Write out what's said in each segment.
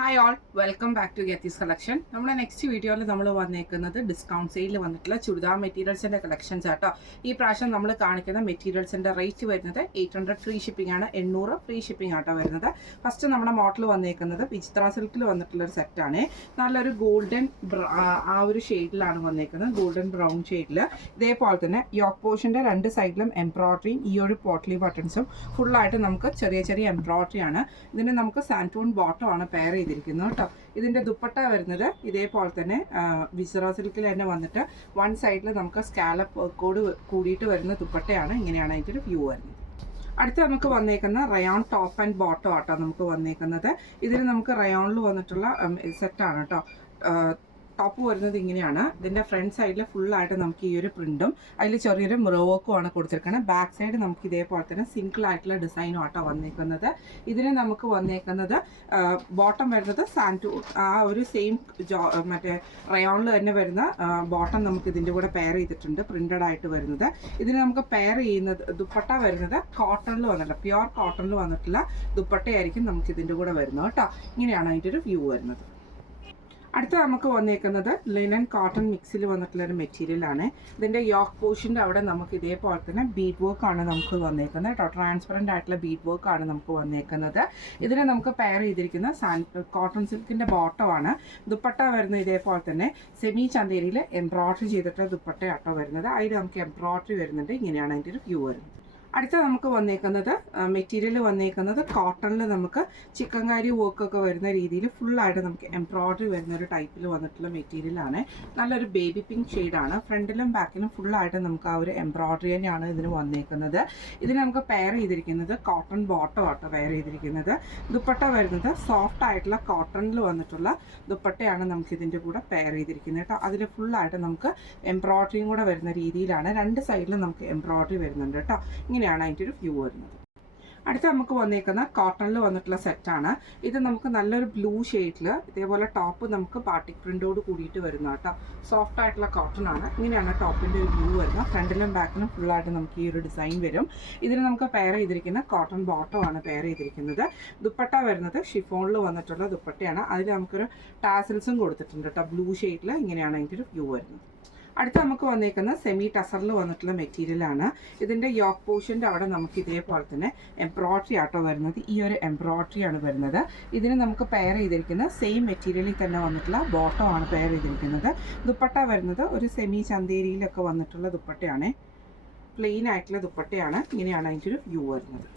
Hi all, welcome back to ഗെത്തീസ് collection. നമ്മുടെ next വീഡിയോയിൽ നമ്മൾ വന്നേക്കുന്നത് ഡിസ്കൗണ്ട് സെയിലിൽ വന്നിട്ടുള്ള ചുരിദാർ മെറ്റീരിയൽസിൻ്റെ കളക്ഷൻസ് ആട്ടോ. ഈ പ്രാവശ്യം നമ്മൾ കാണിക്കുന്ന മെറ്റീരിയൽസിൻ്റെ റേറ്റ് വരുന്നത് 800 ഫ്രീ ഷിപ്പിംഗ് ആണ്, 800 ഫ്രീ ഷിപ്പിംഗ് ആട്ടോ വരുന്നത്. ഫസ്റ്റ് നമ്മുടെ മോഡൽ വന്നേക്കുന്നത് വിചിത്ര സിൽക്കിൽ വന്നിട്ടുള്ളൊരു സെറ്റാണ്. നല്ലൊരു ഗോൾഡൻ ആ ഒരു ഷെയ്ഡിലാണ് വന്നേക്കുന്നത്, ഗോൾഡൻ ബ്രൗൺ ഷെയ്ഡിൽ. ഇതേപോലെ തന്നെ യോക്ക് പോർഷൻ്റെ രണ്ട് സൈഡിലും എംബ്രോയ്ഡറിയും ഈ ഒരു പോട്ട്ലി ബട്ടൺസും ഫുള്ളായിട്ട് നമുക്ക് ചെറിയ ചെറിയ എംബ്രോയ്ഡറി ആണ്. ഇതിന് നമുക്ക് സാൻറ്റൂൺ ബോട്ടം ആണ് പെയർ ചെയ്തിരിക്കുന്നത് കേട്ടോ. ഇതിൻ്റെ ദുപ്പട്ട വരുന്നത് ഇതേപോലെ തന്നെ വിചിത്ര സിൽക്കിൽ തന്നെ വന്നിട്ട് വൺ സൈഡിൽ നമുക്ക് സ്കാലപ്പ് വർക്കോട് കൂടിയിട്ട് വരുന്ന ദുപ്പട്ടയാണ്. ഇങ്ങനെയാണ് അതിൻ്റെ ഒരു വ്യൂ വരുന്നത്. അടുത്ത് നമുക്ക് വന്നേക്കുന്ന റയോൺ ടോപ്പ് ആൻഡ് ബോട്ടം ആട്ടോ നമുക്ക് വന്നേക്കുന്നത്. ഇതിന് നമുക്ക് റയോണിൽ വന്നിട്ടുള്ള സെറ്റാണ് കേട്ടോ. ടോപ്പ് വരുന്നത് ഇങ്ങനെയാണ്. ഇതിൻ്റെ ഫ്രണ്ട് സൈഡിൽ ഫുള്ളായിട്ട് നമുക്ക് ഈ ഒരു പ്രിൻറ്റും അതിൽ ചെറിയൊരു മിറർ വർക്കും ആണ് കൊടുത്തിരിക്കുന്നത്. ബാക്ക് സൈഡ് നമുക്ക് ഇതേപോലെ തന്നെ സിംഗിൾ ആയിട്ടുള്ള ഡിസൈനും ആട്ടോ വന്നേക്കുന്നത്. ഇതിന് നമുക്ക് വന്നേക്കുന്നത് ബോട്ടം വരുന്നത് ആ ഒരു സെയിം മറ്റേ റയോണിൽ തന്നെ വരുന്ന ബോട്ടം നമുക്ക് ഇതിൻ്റെ കൂടെ പെയർ ചെയ്തിട്ടുണ്ട്, പ്രിൻറ്റഡ് ആയിട്ട് വരുന്നത്. ഇതിന് നമുക്ക് പെയർ ചെയ്യുന്നത് ദുപ്പട്ട വരുന്നത് കോട്ടണിൽ വന്നിട്ടില്ല, പ്യുവർ കോട്ടണിൽ വന്നിട്ടുള്ള ദുപ്പട്ടയായിരിക്കും നമുക്ക് ഇതിൻ്റെ കൂടെ വരുന്നത് കേട്ടോ. ഇങ്ങനെയാണ് അതിൻ്റെ ഒരു വ്യൂ വരുന്നത്. അടുത്ത നമുക്ക് വന്നേക്കുന്നത് ലിനൻ കോട്ടൺ മിക്സിൽ വന്നിട്ടുള്ളൊരു മെറ്റീരിയലാണ്. ഇതിൻ്റെ യോക്ക് പോർഷൻ്റെ അവിടെ നമുക്ക് ഇതേപോലെ തന്നെ ബീഡ് വർക്കാണ് നമുക്ക് വന്നേക്കുന്നത് കേട്ടോ. ട്രാൻസ്പെറൻ്റ് ആയിട്ടുള്ള ബീഡ് വർക്കാണ് നമുക്ക് വന്നേക്കുന്നത്. ഇതിന് നമുക്ക് പെയർ ചെയ്തിരിക്കുന്ന കോട്ടൺ സിൽക്കിൻ്റെ ബോട്ടമാണ്. ദുപ്പട്ട വരുന്നത് ഇതേപോലെ തന്നെ സെമി ചന്തേരിയിൽ എംബ്രോയ്ഡറി ചെയ്തിട്ടുള്ള ദുപ്പട്ടയാട്ടോ വരുന്നത്. അതിൽ നമുക്ക് എംബ്രോയ്ഡറി വരുന്നുണ്ട്. ഇങ്ങനെയാണ് അതിൻ്റെ ഒരു വ്യൂ വരുന്നത്. അടുത്ത നമുക്ക് വന്നേക്കുന്നത് മെറ്റീരിയൽ വന്നേക്കുന്നത് കോട്ടണിൽ നമുക്ക് ചിക്കൻകാരി വർക്കൊക്കെ വരുന്ന രീതിയിൽ ഫുള്ളായിട്ട് നമുക്ക് എംബ്രോയ്ഡറി വരുന്ന ഒരു ടൈപ്പിൽ വന്നിട്ടുള്ള മെറ്റീരിയലാണ്. നല്ലൊരു ബേബി പിങ്ക് ഷെയ്ഡാണ്. ഫ്രണ്ടിലും ബാക്കിലും ഫുള്ളായിട്ട് നമുക്ക് ആ ഒരു എംബ്രോയ്ഡറി തന്നെയാണ് ഇതിന് വന്നേക്കുന്നത്. ഇതിന് നമുക്ക് പെയർ ചെയ്തിരിക്കുന്നത് കോട്ടൺ ബോട്ടം ആട്ടോ പെയർ ചെയ്തിരിക്കുന്നത്. ദുപ്പട്ട വരുന്നത് സോഫ്റ്റ് ആയിട്ടുള്ള കോട്ടണിൽ വന്നിട്ടുള്ള ദുപ്പട്ടയാണ് നമുക്ക് ഇതിൻ്റെ കൂടെ പെയർ ചെയ്തിരിക്കുന്നത് കേട്ടോ. അതിൽ ഫുള്ളായിട്ട് നമുക്ക് എംബ്രോയ്ഡറിയും കൂടെ വരുന്ന രീതിയിലാണ്. രണ്ട് സൈഡിലും നമുക്ക് എംബ്രോയ്ഡറി വരുന്നുണ്ട് കേട്ടോ. ഇങ്ങനെയാണ് അതിൻ്റെ ഒരു വ്യൂ വരുന്നത്. അടുത്ത നമുക്ക് വന്നേക്കുന്ന കോട്ടണിൽ വന്നിട്ടുള്ള സെറ്റാണ്. ഇത് നമുക്ക് നല്ലൊരു ബ്ലൂ ഷെയ്ഡിൽ ഇതേപോലെ ടോപ്പ് നമുക്ക് ബാട്ടിക് പ്രിൻ്റോട് കൂടിയിട്ട് വരുന്ന കേട്ടോ. സോഫ്റ്റ് ആയിട്ടുള്ള കോട്ടൺ ആണ്. ഇങ്ങനെയാണ് ടോപ്പിൻ്റെ ഒരു വ്യൂ വരുന്നത്. ഫ്രണ്ടിലും ബാക്കിലും ഫുള്ളായിട്ട് നമുക്ക് ഈ ഒരു ഡിസൈൻ വരും. ഇതിന് നമുക്ക് പെയർ ചെയ്തിരിക്കുന്ന കോട്ടൺ ബോട്ടം ആണ് പെയർ ചെയ്തിരിക്കുന്നത്. ദുപ്പട്ട വരുന്നത് ഷിഫോണിൽ വന്നിട്ടുള്ള ദുപ്പട്ടയാണ്. അതിൽ നമുക്കൊരു ടാസൽസും കൊടുത്തിട്ടുണ്ട് കേട്ടോ, ബ്ലൂ ഷെയ്ഡിൽ. ഇങ്ങനെയാണ് അതിൻ്റെ ഒരു വ്യൂ വരുന്നത്. അടുത്ത നമുക്ക് വന്നേക്കുന്നത് സെമി ടസറിൽ വന്നിട്ടുള്ള മെറ്റീരിയലാണ്. ഇതിൻ്റെ യോക്ക് പോർഷൻ്റെ അവിടെ നമുക്ക് ഇതേപോലെ തന്നെ എംബ്രോയ്ഡറി ആട്ടോ വരുന്നത്. ഈ ഒരു എംബ്രോയ്ഡറി ആണ് വരുന്നത്. ഇതിന് നമുക്ക് പെയർ ചെയ്തിരിക്കുന്നത് സെയിം മെറ്റീരിയലിൽ തന്നെ വന്നിട്ടുള്ള ബോട്ടം ആണ് പെയർ ചെയ്തിരിക്കുന്നത്. ദുപ്പട്ട വരുന്നത് ഒരു സെമി ചന്തേരിയിലൊക്കെ വന്നിട്ടുള്ള ദുപ്പട്ടയാണ്, പ്ലെയിൻ ആയിട്ടുള്ള ദുപ്പട്ടയാണ്. ഇങ്ങനെയാണ് അതിൻ്റെ ഒരു വ്യൂ വരുന്നത്.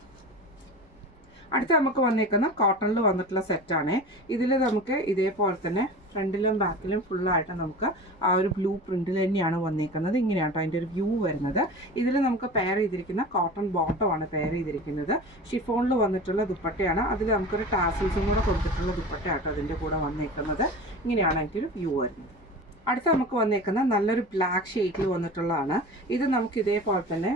അടുത്ത നമുക്ക് വന്നേക്കുന്ന കോട്ടണിൽ വന്നിട്ടുള്ള സെറ്റാണ്. ഇതിൽ നമുക്ക് ഇതേപോലെ തന്നെ ഫ്രണ്ടിലും ബാക്കിലും ഫുള്ളായിട്ട് നമുക്ക് ആ ഒരു ബ്ലൂ പ്രിൻറ്റിൽ തന്നെയാണ് വന്നേക്കുന്നത്. ഇങ്ങനെയാണ് അതിൻ്റെ ഒരു വ്യൂ വരുന്നത്. ഇതിൽ നമുക്ക് പെയർ ചെയ്തിരിക്കുന്ന കോട്ടൺ ബോട്ടമാണ് പെയർ ചെയ്തിരിക്കുന്നത്. ഷിഫോണിൽ വന്നിട്ടുള്ള ദുപ്പട്ടയാണ്. അതിൽ നമുക്കൊരു ടാസൽസും കൂടെ കൊടുത്തിട്ടുള്ള ദുപ്പട്ടയാട്ടോ അതിൻ്റെ കൂടെ വന്നേക്കുന്നത്. ഇങ്ങനെയാണ് അതിൻ്റെ ഒരു വ്യൂ വരുന്നത്. അടുത്ത നമുക്ക് വന്നേക്കുന്ന നല്ലൊരു ബ്ലാക്ക് ഷെയ്ഡിൽ വന്നിട്ടുള്ളതാണ്. ഇത് നമുക്ക് ഇതേപോലെ തന്നെ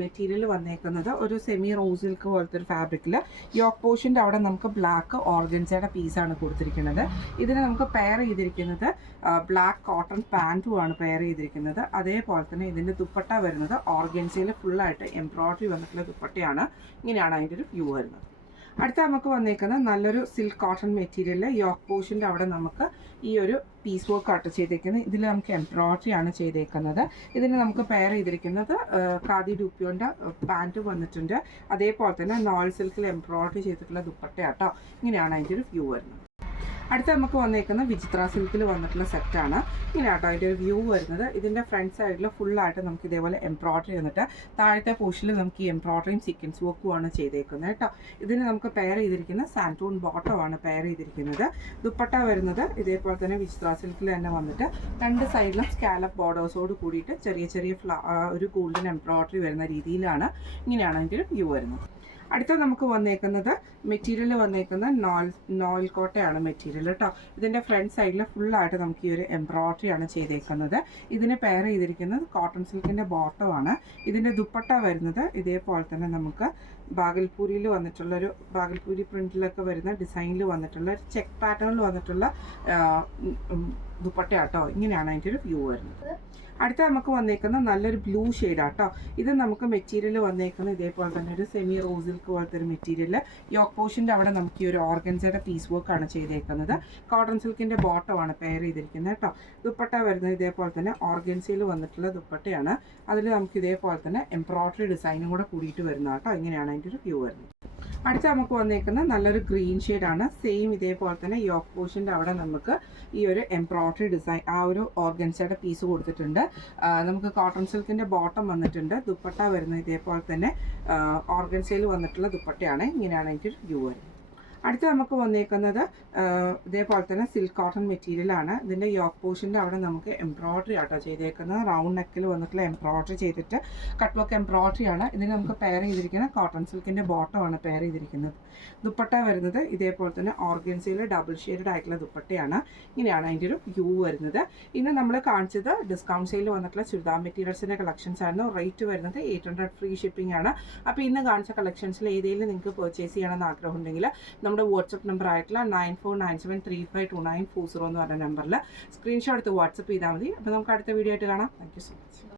മെറ്റീരിയൽ വന്നേക്കുന്നത് ഒരു സെമി റോസ് സിൽക്ക് പോലത്തെ ഒരു ഫാബ്രിക്കിൽ യോക്ക് പോർഷൻ്റെ അവിടെ നമുക്ക് ബ്ലാക്ക് ഓർഗൻസയുടെ പീസാണ് കൊടുത്തിരിക്കുന്നത്. ഇതിന് നമുക്ക് പെയർ ചെയ്തിരിക്കുന്നത് ബ്ലാക്ക് കോട്ടൺ പാൻറ്റുമാണ് പെയർ ചെയ്തിരിക്കുന്നത്. അതേപോലെ തന്നെ ഇതിൻ്റെ ദുപ്പട്ട വരുന്നത് ഓർഗൻസയിൽ ഫുള്ളായിട്ട് എംബ്രോയ്ഡറി വന്നിട്ടുള്ള ദുപ്പട്ടയാണ്. ഇങ്ങനെയാണ് അതിൻ്റെ ഒരു വ്യൂ വരുന്നത്. അടുത്ത നമുക്ക് വന്നേക്കുന്നത് നല്ലൊരു സിൽക്ക് കോട്ടൺ മെറ്റീരിയൽ യോക്ക് പോർഷൻ്റെ അവിടെ നമുക്ക് ഈ ഒരു പീസ് വർക്ക് ആട്ടോ ചെയ്തേക്കുന്നത്. ഇതിൽ നമുക്ക് എംബ്രോയ്ഡറി ആണ് ചെയ്തേക്കുന്നത്. ഇതിന് നമുക്ക് പെയർ ചെയ്തിരിക്കുന്നത് ഖാദി ഡൂപ്പിയോൻ്റെ പാൻറ്റ് വന്നിട്ടുണ്ട്. അതേപോലെ തന്നെ നോൾ സിൽക്കിൽ എംബ്രോയ്ഡറി ചെയ്തിട്ടുള്ള ദുപ്പട്ടയാട്ടോ. ഇങ്ങനെയാണ് അതിൻ്റെ ഒരു വ്യൂ വരുന്നത്. അടുത്ത നമുക്ക് വന്നേക്കുന്ന വിചിത്ര സിൽക്കിൽ വന്നിട്ടുള്ള സെറ്റാണ്. ഇങ്ങനെയാട്ടോ അതിൻ്റെ ഒരു വ്യൂ വരുന്നത്. ഇതിൻ്റെ ഫ്രണ്ട് സൈഡിൽ ഫുള്ളായിട്ട് നമുക്ക് ഇതേപോലെ എംബ്രോയ്ഡറി വന്നിട്ട് താഴത്തെ പോർഷനിൽ നമുക്ക് ഈ എംബ്രോയ്ഡറിയും സീക്വൻസ് വർക്കുമാണ് ചെയ്തേക്കുന്നത് കേട്ടോ. ഇതിന് നമുക്ക് പെയർ ചെയ്തിരിക്കുന്ന സാൻറ്റൂൺ ബോട്ടമാണ് പെയർ ചെയ്തിരിക്കുന്നത്. ദുപ്പട്ട വരുന്നത് ഇതേപോലെ തന്നെ വിചിത്ര സിൽക്കിൽ തന്നെ വന്നിട്ട് രണ്ട് സൈഡിലും സ്കാലപ്പ് ബോർഡേഴ്സോട് കൂടിയിട്ട് ചെറിയ ചെറിയ ഒരു ഗോൾഡൻ എംബ്രോയ്ഡറി വരുന്ന രീതിയിലാണ്. ഇങ്ങനെയാണ് അതിൻ്റെ ഒരു വ്യൂ വരുന്നത്. അടുത്ത നമുക്ക് വന്നേക്കുന്നത് മെറ്റീരിയൽ വന്നേക്കുന്ന നോയിൽ കോട്ടയാണ് മെറ്റീരിയൽ കേട്ടോ. ഇതിൻ്റെ ഫ്രണ്ട് സൈഡിൽ ഫുള്ളായിട്ട് നമുക്ക് ഈ ഒരു എംബ്രോയ്ഡറി ആണ് ചെയ്തേക്കുന്നത്. ഇതിന് പെയർ ചെയ്തിരിക്കുന്നത് കോട്ടൺ സിൽക്കിൻ്റെ ബോട്ടമാണ്. ഇതിൻ്റെ ദുപ്പട്ട വരുന്നത് ഇതേപോലെ തന്നെ നമുക്ക് ബാഗൽപൂരിയിൽ വന്നിട്ടുള്ളൊരു ബാഗൽപൂരി പ്രിൻറ്റിലൊക്കെ വരുന്ന ഡിസൈനിൽ വന്നിട്ടുള്ള ഒരു ചെക്ക് പാറ്റേണിൽ വന്നിട്ടുള്ള ദുപ്പട്ടയാട്ടോ. ഇങ്ങനെയാണ് അതിൻ്റെ ഒരു വ്യൂ വരുന്നത്. അടുത്ത നമുക്ക് വന്നേക്കുന്ന നല്ലൊരു ബ്ലൂ ഷെയ്ഡാട്ടോ. ഇത് നമുക്ക് മെറ്റീരിയൽ വന്നേക്കുന്നത് ഇതേപോലെ തന്നെ ഒരു സെമി റോസ് സിൽക്ക് പോലത്തെ ഒരു മെറ്റീരിയൽ. യോക്ക് പോർഷൻ്റെ അവിടെ നമുക്ക് ഈ ഒരു ഓർഗൻസയുടെ പീസ് വർക്കാണ് ചെയ്തേക്കുന്നത്. കോട്ടൺ സിൽക്കിൻ്റെ ബോട്ടമാണ് പെയർ ചെയ്തിരിക്കുന്നത് കേട്ടോ. ദുപ്പട്ട വരുന്നത് ഇതേപോലെ തന്നെ ഓർഗൻസയിൽ വന്നിട്ടുള്ള ദുപ്പട്ടയാണ്. അതിൽ നമുക്ക് ഇതേപോലെ തന്നെ എംബ്രോയ്ഡറി ഡിസൈനും കൂടെ കൂടിയിട്ട് വരുന്ന കേട്ടോ. ഇങ്ങനെയാണ് അതിൻ്റെ ഒരു വ്യൂ വരുന്നത്. അടുത്ത നമുക്ക് വന്നേക്കുന്ന നല്ലൊരു ഗ്രീൻ ഷെയ്ഡാണ്. സെയിം ഇതേപോലെ തന്നെ യോക്ക് പോർഷൻ്റെ അവിടെ നമുക്ക് ഈ ഒരു എംബ്രോയ്ഡറി ഡിസൈൻ ആ ഒരു ഓർഗൻസയുടെ പീസ് കൊടുത്തിട്ടുണ്ട്. നമുക്ക് കോട്ടൺ സിൽക്കിൻ്റെ ബോട്ടം വന്നിട്ടുണ്ട്. ദുപ്പട്ട വരുന്നത് ഇതേപോലെ തന്നെ ഓർഗൻസയിൽ വന്നിട്ടുള്ള ദുപ്പട്ടയാണ്. ഇങ്ങനെയാണ് എനിക്ക് ഒരു വ്യൂ വരുന്നത്. അടുത്ത നമുക്ക് വന്നേക്കുന്നത് ഇതേപോലെ തന്നെ സിൽക്ക് കോട്ടൺ മെറ്റീരിയലാണ്. ഇതിൻ്റെ യോക്ക് പോർഷൻ്റെ അവിടെ നമുക്ക് എംബ്രോയ്ഡറി ആട്ടോ ചെയ്തേക്കുന്നത്. റൗണ്ട് നെക്കിൽ വന്നിട്ടുള്ള എംബ്രോയ്ഡറി ചെയ്തിട്ട് കട്ട് വർക്ക് എംബ്രോയ്ഡറി ആണ്. ഇതിന് നമുക്ക് പെയർ ചെയ്തിരിക്കുന്ന കോട്ടൺ സിൽക്കിൻ്റെ ബോട്ടമാണ് പെയർ ചെയ്തിരിക്കുന്നത്. ദുപ്പട്ട വരുന്നത് ഇതേപോലെ തന്നെ ഓർഗൻസയിൽ ഡബിൾ ഷെയ്ഡഡ് ആയിട്ടുള്ള ദുപ്പട്ടയാണ്. ഇങ്ങനെയാണ് അതിൻ്റെ ഒരു വ്യൂ വരുന്നത്. ഇന്ന് നമ്മൾ കാണിച്ചത് ഡിസ്കൗണ്ട് സെയിൽ വന്നിട്ടുള്ള ചുരിദാർ മെറ്റീരിയൽസിൻ്റെ കളക്ഷൻസ് ആയിരുന്നു. റേറ്റ് വരുന്നത് 800 ഫ്രീ ഷിപ്പിംഗ് ആണ്. അപ്പോൾ ഇന്ന് കാണിച്ച കളക്ഷൻസിൽ ഏതെങ്കിലും നിങ്ങൾക്ക് പർച്ചേസ് ചെയ്യണമെന്ന് ആഗ്രഹമുണ്ടെങ്കിൽ നമ്മുടെ വാട്സപ്പ് നമ്പർ ആയിട്ടുള്ള 9497352940 എന്ന് പറഞ്ഞ നമ്പറിൽ സ്ക്രീൻഷോട്ട് എടുത്ത് വാട്സപ്പ് ചെയ്താൽ മതി. അപ്പോൾ നമുക്ക് അടുത്ത വീഡിയോ ആയിട്ട് കാണാം. Thank you so much.